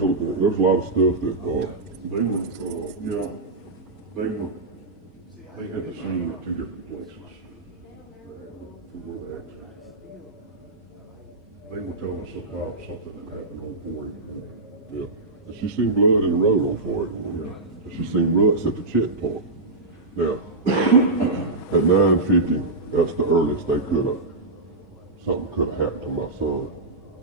there's a lot of stuff that they had the scene at two different places. They were telling us about something that happened on 40. Yeah. And she seen blood in the road on 40. Yeah. And she seen ruts at the checkpoint. Now, at 9:50, that's the earliest something could have happened to my son.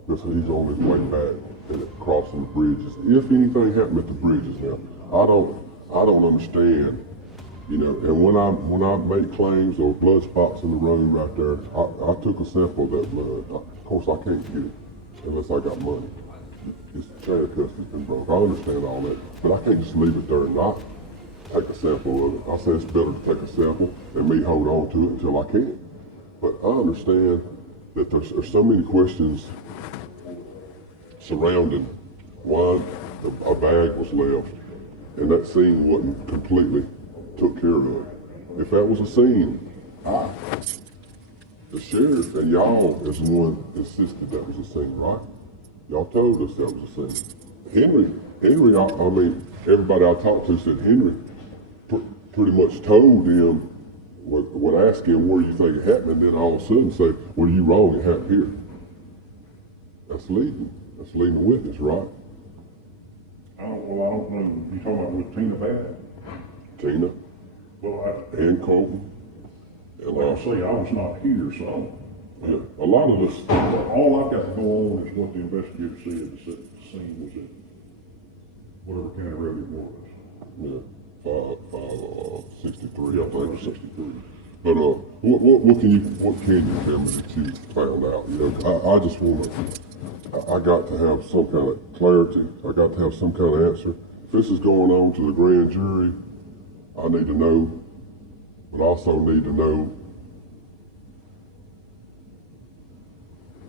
Because he's on his way back and crossing the bridges. If anything happened at the bridges now, I don't understand, you know, and when I make claims or blood spots in the road right there, I took a sample of that blood. Of course I can't get it unless I got money. His chain of custody's been broke. I understand all that, but I can't just leave it there and not take a sample of it. I say it's better to take a sample than me hold on to it until I can. But I understand that there's so many questions surrounding why a bag was left and that scene wasn't completely took care of. If that was a scene, the sheriff and y'all is the one insisted that was a scene, right? Y'all told us that was a scene. Henry, I mean, everybody I talked to said Henry pretty much told them, would ask him where you think it happened, and then all of a sudden say, well, you wrong, it happened here. That's leading witness, right? I don't know. You talking about with Tina Babb? Tina. Well, and Colton. And like I say, I was not here, so yeah, a lot of this. All I've got to go on is what the investigator said. The scene was at whatever county road it was. Yeah, 563. Yeah, I think 63. But what can you tell me that you found out? You know, I just want to. I got to have some kind of clarity. I got to have some kind of answer. If this is going on to the grand jury, I need to know, but I also need to know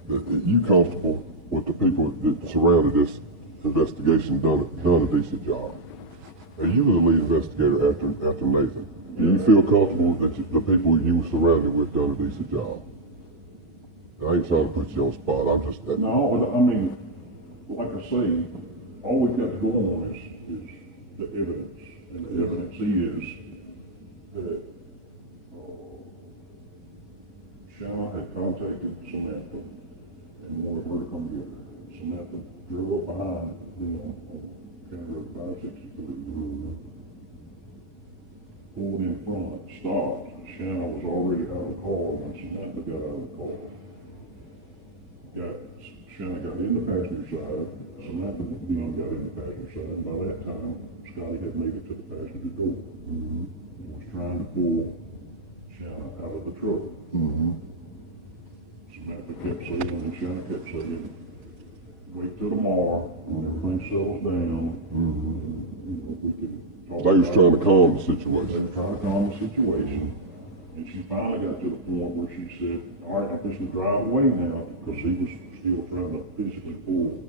that you comfortable with the people that surrounded this investigation done a decent job. And you were the lead investigator after Nathan. Do you feel comfortable that the people you were surrounded with done a decent job? I ain't trying to put you on the spot. I'm just that. No, I mean, like I say, all we've got to go on is the evidence, and the evidence is that Shanna had contacted Samantha and wanted her to come get her. Samantha drove up behind them on County Road 563, pulled in front, stopped. Shanna was already out of the car when Samantha got out of the car. Shanna got in the passenger side, Samantha got in the passenger side, and by that time, Scotty had made it to the passenger door. And was trying to pull Shanna out of the truck. Samantha kept saying, and Shanna kept saying, wait till tomorrow, when everything settles down, we could talk. They was trying to calm the situation. They were trying to calm the situation. And she finally got to the point where she said, all right, I'm just going to drive away now, because he was still trying to physically pull.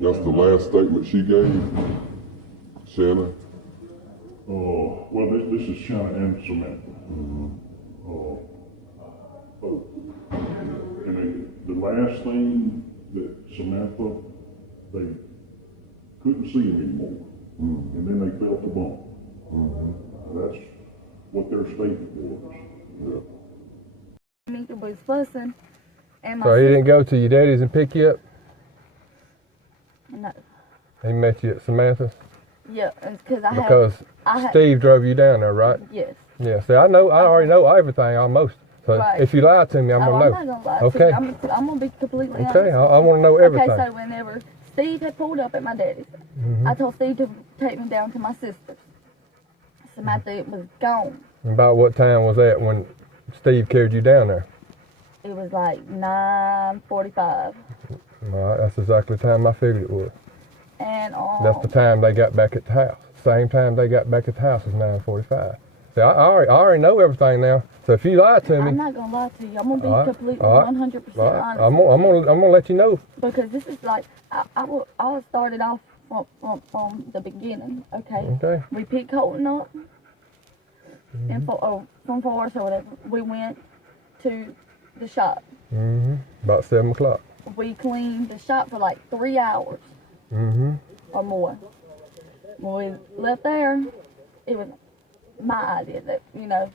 That's the last statement she gave, Shanna? Well, this is Shanna and Samantha. And the last thing that Samantha, they couldn't see him anymore. And then they felt the bump. That's what their statement was. Yeah. He was fussing. And So he didn't go to your daddy's and pick you up? No. He met you at Samantha's? Yeah, because Steve drove you down there, right? Yes. Yeah, see, I already know everything almost. So Right. if you lie to me, I'm going to know. I'm not going to lie Okay. to you. I'm going to be completely honest. Okay, I want to know everything. Okay, so whenever Steve had pulled up at my daddy's, I told Steve to take me down to my sister's. Samantha was gone. About what time was that when Steve carried you down there? It was like 9:45. All right, that's exactly the time I figured it was. And That's the time they got back at the house. Same time they got back at the house was 9:45. See, I already know everything now. So if you lie to me, I'm not gonna lie to you. I'm gonna be all right, completely all right, 100% all right. honest. I'm gonna let you know. Because this is like I started off from the beginning. Okay. Okay. We picked Colton up, and from Forest or whatever, we went to the shop. About 7 o'clock. We cleaned the shop for like 3 hours. or more. When we left there, it was my idea that, you know,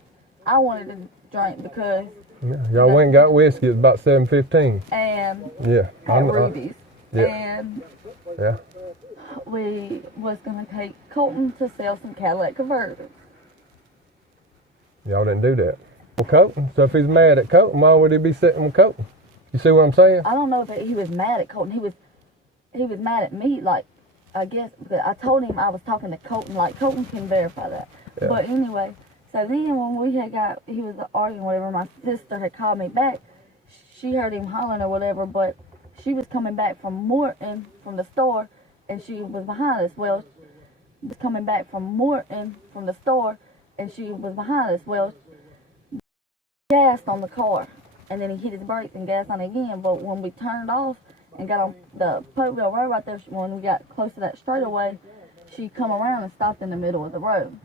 I wanted to drink because, Yeah. Y'all went and got whiskey at about 7:15. and Yeah. at Ruby's. yeah. And Yeah. we was gonna take Colton to sell some Cadillac converters. Y'all didn't do that. Well, Colton. So if he's mad at Colton, why would he be sitting with Colton? You see what I'm saying? I don't know if he was mad at Colton. He was mad at me, like, I guess, because I told him I was talking to Colton, like, Colton can verify that. Yeah. But anyway, so then when he was arguing, whatever, my sister had called me back. She heard him hollering or whatever, but she was coming back from Morton, from the store, and she was behind us. Well, she was coming back from Morton, from the store, and she was behind us. Well, gassed on the car, and then he hit his brakes and gassed on it again. But when we turned off and got on the Popeville Road right there, when we got close to that straightaway, she come around and stopped in the middle of the road.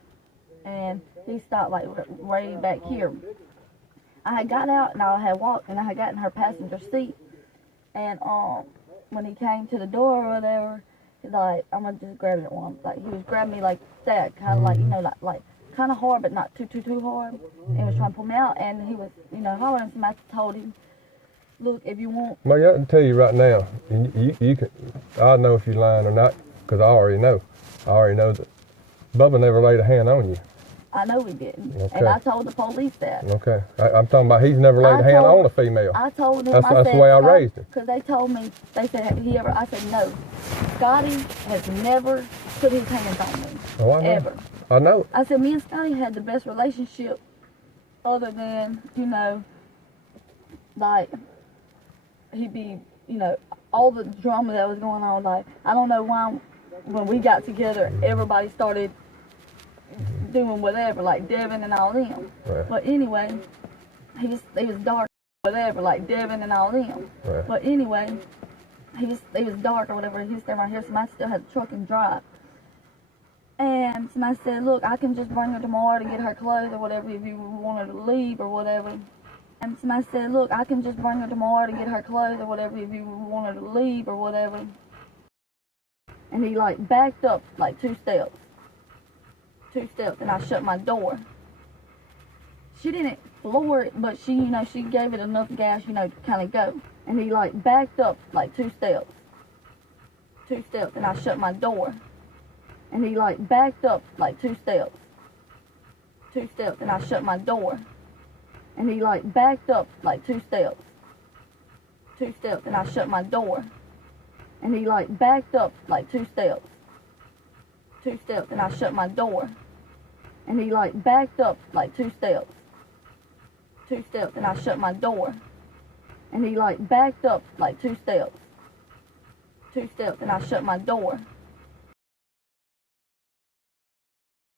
And he stopped like way back here. I had got out and I had walked and I had got in her passenger seat. And when he came to the door or whatever, he's like, I'm gonna just grab it once. Like he was grabbing me like that, kind of like, you know, like kind of hard, but not too hard. And he was trying to pull me out, and he was, you know, hollering. Somebody told him, look, if you want. Well, I can tell you right now, you can. I know if you're lying or not, because I already know. I already know that Bubba never laid a hand on you. I know he didn't, Okay. and I told the police that. Okay, I'm talking about he's never laid a hand on a female. I told him. That's the way I raised him. Because they told me, they said, have he ever? I said no. Scotty has never put his hands on me. Oh, I know. Ever. I know. I said, me and Scotty had the best relationship other than, you know, like, he'd be, you know, all the drama that was going on. Like, I don't know why when we got together, everybody started doing whatever, like Devin and all them. Right. But anyway, he was dark, whatever, like Devin and all them. Right. But anyway, he was dark or whatever. He was standing right here, so I still had the truck and drive. And somebody said, look, I can just bring her tomorrow to get her clothes or whatever if you want her to leave or whatever. And somebody said, look, I can just bring her tomorrow to get her clothes or whatever if you want her to leave or whatever. And he like backed up like 2 steps. 2 steps, and I shut my door. She didn't floor it, but she, you know, she gave it enough gas, you know, to kind of go. And he like backed up like 2 steps. 2 steps, and I shut my door. And he like backed up like 2 steps. 2 steps, and I shut my door. And he like backed up like 2 steps. 2 steps, and I shut my door. And he like backed up like 2 steps. 2 steps, and I shut my door. And he like backed up like 2 steps. 2 steps, and I shut my door. And he like backed up like 2 steps. 2 steps, and I shut my door.